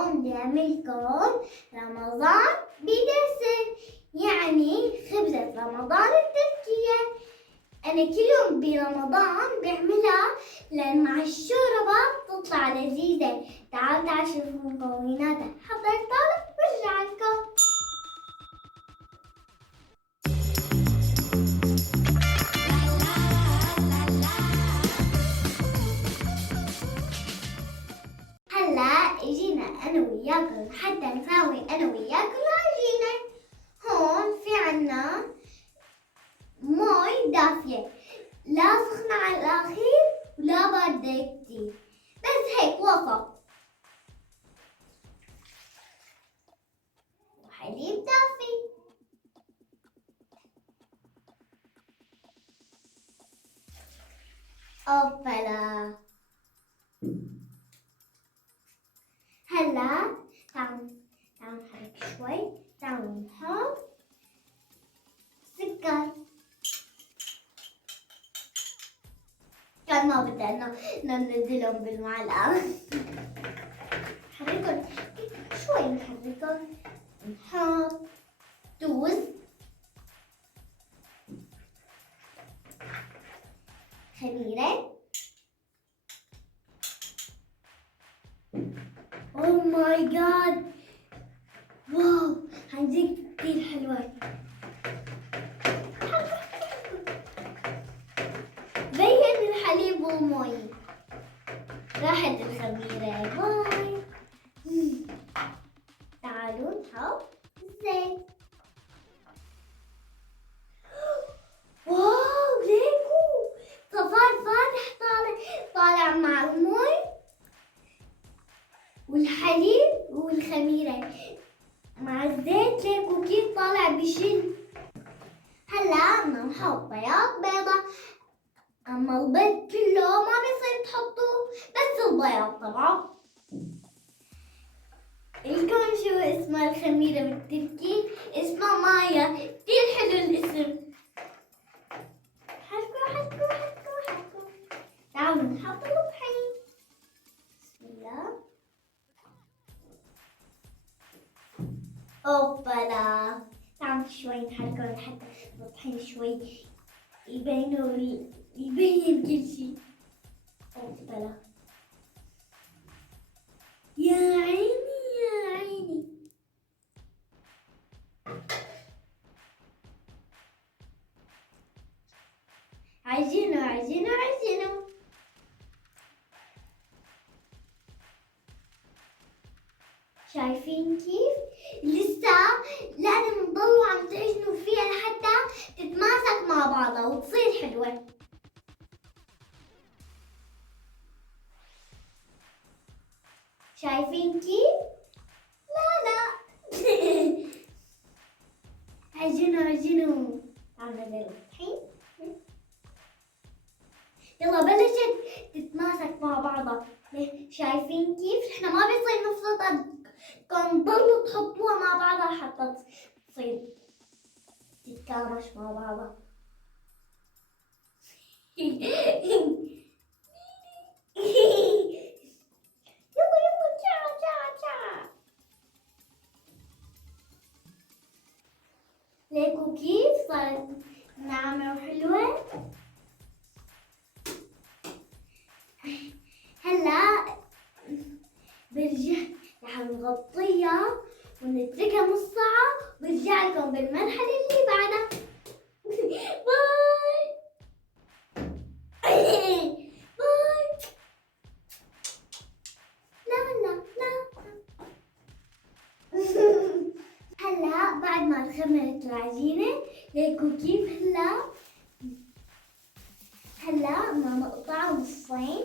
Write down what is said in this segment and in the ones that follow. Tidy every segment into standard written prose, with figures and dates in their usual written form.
اليوم بنعملكم رمضان بدسم، يعني خبزة رمضان التركية. أنا كل يوم برمضان بعملها لأن مع الشوربة تطلع لذيذة. تعالوا شوفوا مكوناتها. حضرتها برجع لكم. هلا اجينا انا وياكم حتى نساوي انا وياكم العجينة. هون في عنا مي دافية، لا سخنة على الأخير ولا باردة كتير، بس هيك وسط. وحليب دافي. أوبلا. هلا تعالوا نحرك شوي. تعالوا نحط سكر. كان ما بدنا ننزلهم بالمعلقة. نحركهم شوي، نحركهم. نحط توز، خميرة. اوه ماي جاد، واو هنجيك كتير حلوة. بين الحليب والمي. راحت الخميرة. باي. تعالوا نحط الزيت. واو ليكو صفار فاتح طالع مع المي والحليب والخميرة مع الزيت. ليكو كيف طالع بشل. هلا بدنا نحط بيضة، اما البيض كله ما بيصير تحطوه، بس البياض طبعا. الكم شو اسمها الخميرة بالتركي؟ اسمها مايا. كتير حلو الاسم. حركوا. تعالوا نحط الطحين. بسم الله. اوبلا. تعالوا شوي نحركه لحتى الطحين شوي يبين كل شي. اوبلا. يا عيني يا عيني. عجينة. شايفين كيف؟ لسه لازم تضلوا عم تعجنوا فيها لحتى تتماسك مع بعضها وتصير حلوة. شايفين كيف؟ لا عجنوا. عملنا الطحين. يلا بلشت تتماسك مع بعضها. شايفين كيف؟ احنا ما بيصير نفرطها، كان ضلوا تحطوها مع بعضها حتى تصير تتكامش مع بعضها. يلا جا. ليكو كيف صارت ناعمة وحلوة. هلا برجع رح نغطيها ونتركها نص ساعة وبرجع لكم بالمرحلة اللي بعدها. باي. لا. هلا بعد ما خمرت العجينة ليكو كيف. هلا بدنا نقطعها نصين.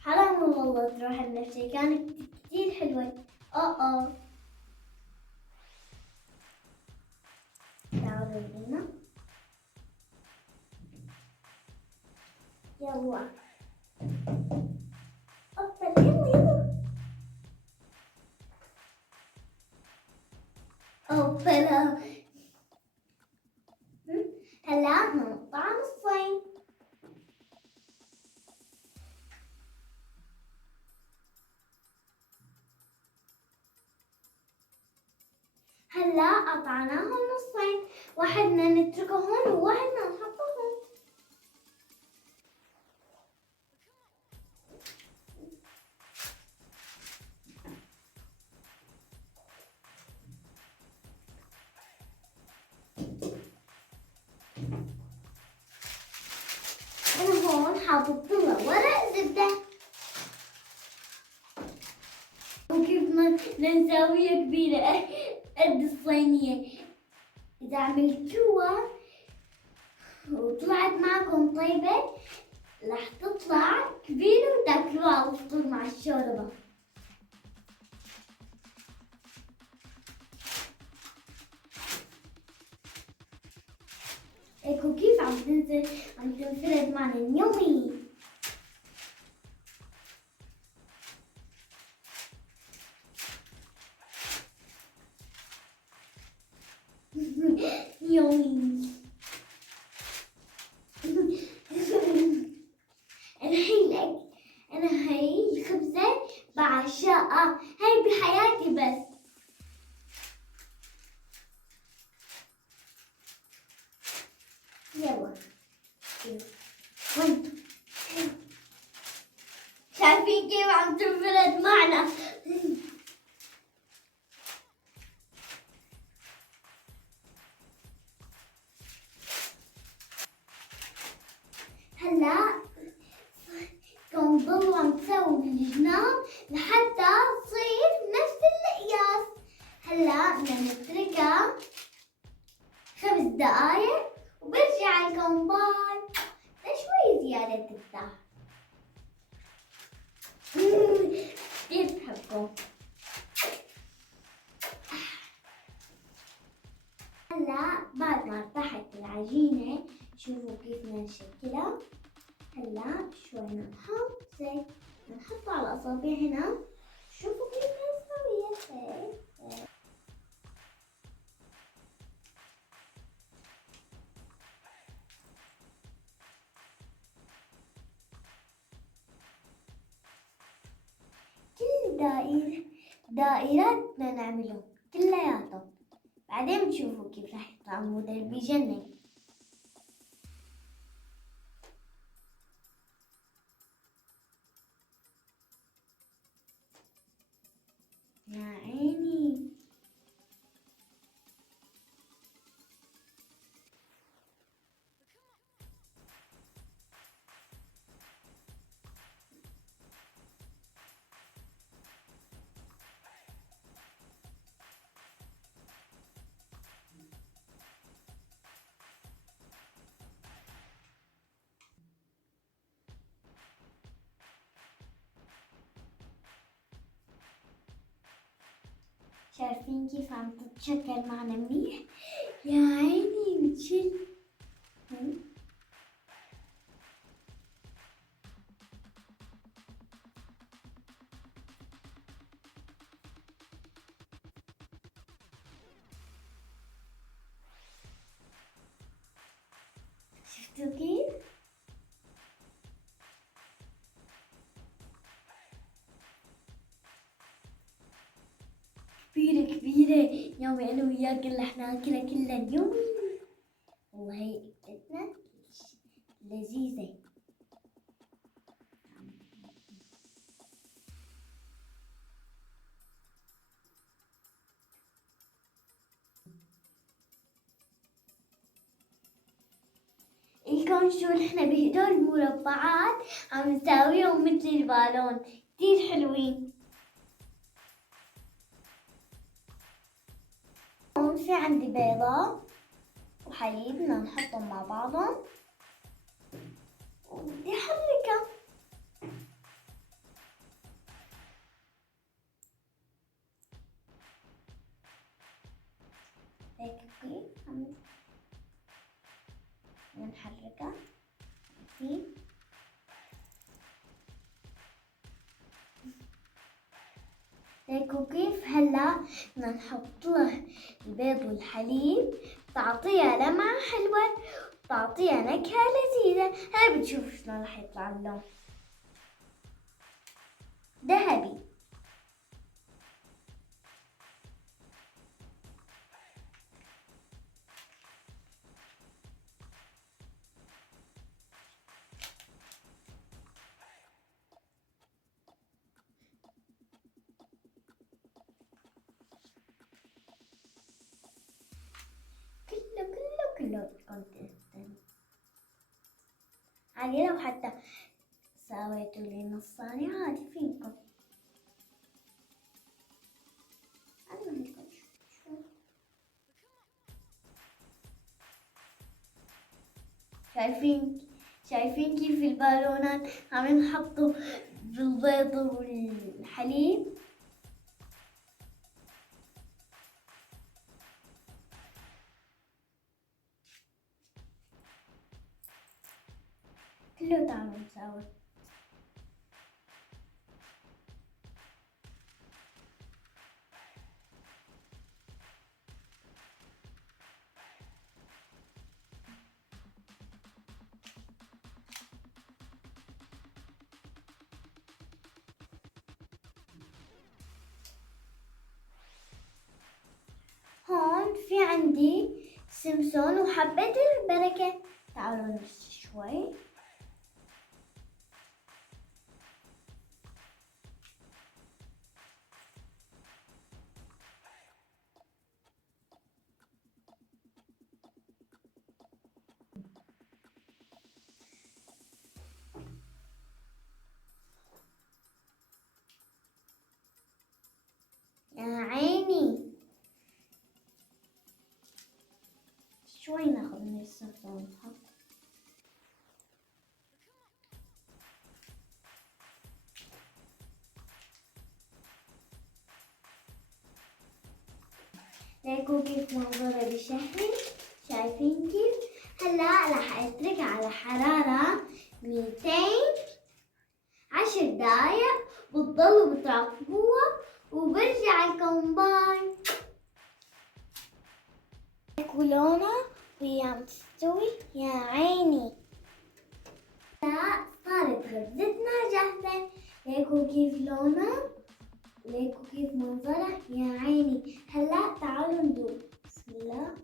حرام والله تروح النفسية، كانت كتير حلوة. تعالوا هنا. يلا يلا. أوبلا. هلا نقطع نصين. هلا قطعناهم نصين، واحدنا نتركه هون وواحدنا نحطه هون. أنا هون حاطط له ورق زبدة، وكيف ما نسويها كبيرة قد الصينية. إذا عملتوها وطلعت معكم طيبة رح تطلع كبيرة وتاكلوها على الفطور مع الشوربة. هيك كيف عم تنفرد معنا يومي. يومي. أنا هي الخبزة بعشقها، هي بحياتي بس. يلا وانتو شايفين كيف عم تنفرد معنا. هلا نضل عم نسوي الجناب لحتى تصير نفس القياس. هلا بدنا نتركها 5 دقايق وبرجع لكم باي. شوي زيادة تفتح. كتير بحبكم. هلا بعد ما ارتاحت العجينة شوفوا كيف بدنا نشكلها. هلا شوي نحط زيت، نحطه على الأصابع هنا. شوفوا كيف نسويها هيك. كل دائرات بدنا نعملهم كلياتهم، بعدين بتشوفوا كيف رح يطلع موديل بجنن. يا عيني. شايفين كيف عم تتشكل معنا منيح؟ يا عيني بتشل. شفتوا كيف؟ كبيرة يومي أنا وياك اللي احنا ناكلها كلها اليوم. والله هي أكلتنا لذيذة. الكون شو نحنا بهدول المربعات عم نساويهم مثل البالون، كتير حلوين. هون في عندي بيضة وحليب بدنا نحطهم مع بعضهم وبدي احركها. هيك كيف نحركها هيك. هيك وكيف. هلا بدنا نحط له البيض والحليب، تعطيها لمعة حلوة وتعطيها نكهة لذيذة. هاي بتشوفوا شلون راح يطلع اللون ذهبي. جدا. عادي لو حتى سويتوا لي نصاني عادي فيكم. شايفين كيف البالونات عم نحطوا بالبيض والحليب. كله تعالوا نسوي. هون في عندي سمسون وحبة البركة. تعالوا نمشي شوي. يا عيني شوي ناخذ من السمسون ونحط. ليكوا كيف منظره بشكل. شايفين كيف؟ هلا راح اترك على حرارة 210 دقايق بتضلوا بتراقبوها وبرجع لكم. باي. ليكوا لونها وهي عم تستوي. يا عيني لا صارت غرزتنا جاهزة. ليكوا كيف لونها. ليكوا كيف منظرها. يا عيني هلا تعالوا ندوق. بسم الله.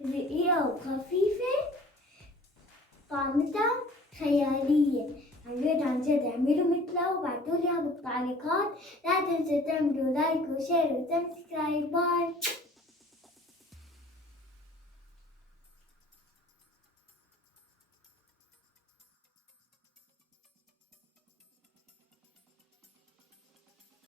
رقيقة وخفيفة طعمتها خيالية. عن جد اعملوا مثلها وبعتولي بالتعليقات. لا تنسوا تعملوا لايك وشير وسبسكرايب. باي.